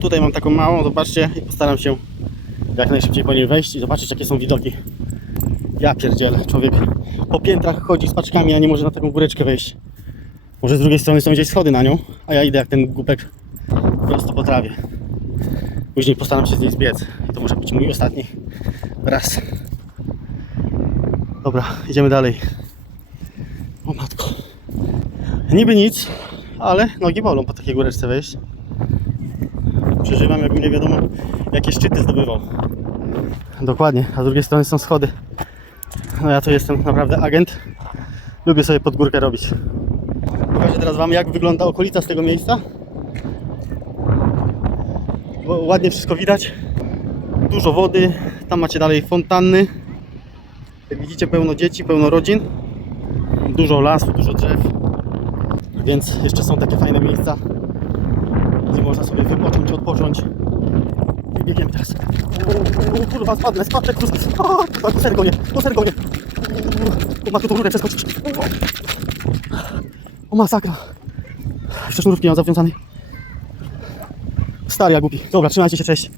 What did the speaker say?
Tutaj mam taką małą, zobaczcie, i postaram się jak najszybciej po niej wejść i zobaczyć jakie są widoki. Ja pierdzielę, człowiek po piętrach chodzi z paczkami, a nie może na taką góreczkę wejść. Może z drugiej strony są gdzieś schody na nią, a ja idę jak ten głupek prosto po trawie. Później postaram się z niej zbiec. I to może być mój ostatni raz. Dobra, idziemy dalej. O matko. Niby nic, ale nogi bolą po takiej góreczce wejść. Przeżywam, jakbym nie wiadomo, jakie szczyty zdobywał. Dokładnie, a z drugiej strony są schody. No ja to jestem naprawdę agent. Lubię sobie pod górkę robić. Pokażę teraz Wam, jak wygląda okolica z tego miejsca. Bo ładnie wszystko widać. Dużo wody. Tam macie dalej fontanny. Jak widzicie, pełno dzieci, pełno rodzin. Dużo lasu, dużo drzew. Więc jeszcze są takie fajne miejsca, I biegniemy teraz. O, kurwa, spadnę, spadnę, kurwa. O, kurwa, po sergo nie, po sergo nie. O, ma tu tą rurę przeskoczyć. O, o masakra. Jeszcze sznurówki nie mam zawiązanej. Stary, ja głupi. Dobra, trzymajcie się, cześć.